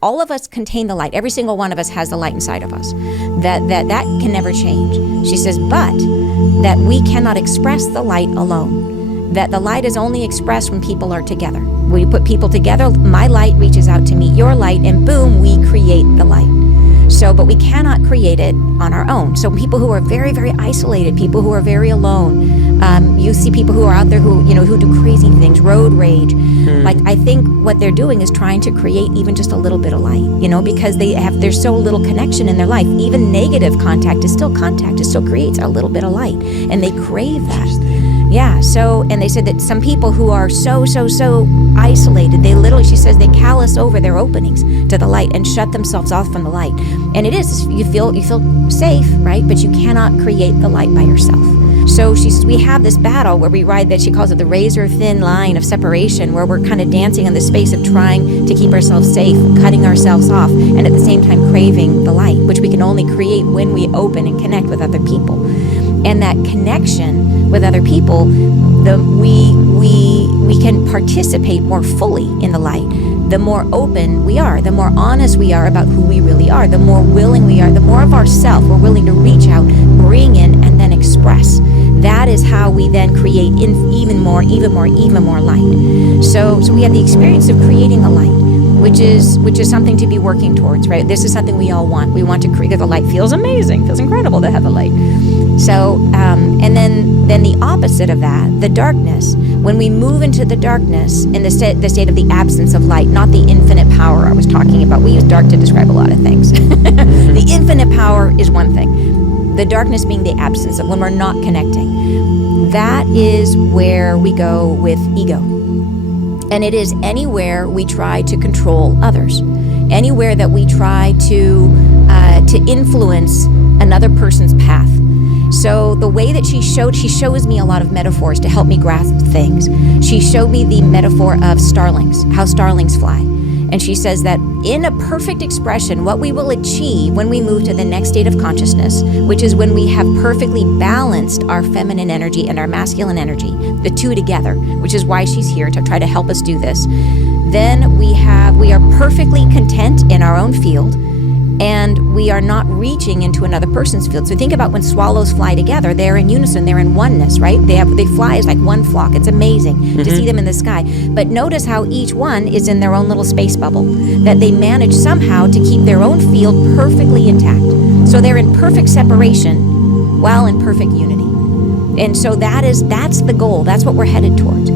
all of us contain the light. Every single one of us has the light inside of us. That can never change. She says, but that we cannot express the light alone. That the light is only expressed when people are together. When you put people together, my light reaches out to meet your light, and boom, we create the light. So, but we cannot create it on our own. So people who are very, very isolated, people who are very alone, you see people who are out there who do crazy things, road rage. Like, I think what they're doing is trying to create even just a little bit of light, because there's so little connection in their life. Even negative contact is still contact. It still creates a little bit of light, and they crave that. Yeah, so, and they said that some people who are so isolated, she says they callous over their openings to the light and shut themselves off from the light. And it is, you feel safe, right? But you cannot create the light by yourself. So she says we have this battle where we ride that, she calls it the razor thin line of separation, where we're kind of dancing in the space of trying to keep ourselves safe, cutting ourselves off, and at the same time craving the light, which we can only create when we open and connect with other people. And that connection with other people, we can participate more fully in the light. The more open we are, the more honest we are about who we really are, the more willing we are, the more of ourself we're willing to reach out, bring in, and then express. That is how we then create even more light. So we have the experience of creating the light, which is something to be working towards, right? This is something we all want. We want to create the light. Feels amazing. Feels incredible to have the light. So, and then the opposite of that, the darkness. When we move into the darkness, in the state of the absence of light, not the infinite power I was talking about. We use dark to describe a lot of things. The infinite power is one thing. The darkness being the absence of when we're not connecting. That is where we go with ego. And it is anywhere we try to control others. Anywhere that we try to influence another person's path. So the way that she shows me a lot of metaphors to help me grasp things. She showed me the metaphor of starlings, how starlings fly. And she says that in a perfect expression, what we will achieve when we move to the next state of consciousness, which is when we have perfectly balanced our feminine energy and our masculine energy, the two together, which is why she's here to try to help us do this, then we are perfectly content in our own field, and we are not reaching into another person's field. So think about when swallows fly together, they're in unison, they're in oneness, right? They fly as like one flock. It's amazing to see them in the sky. But notice how each one is in their own little space bubble, that they manage somehow to keep their own field perfectly intact. So they're in perfect separation while in perfect unity. And so that's the goal. That's what we're headed towards.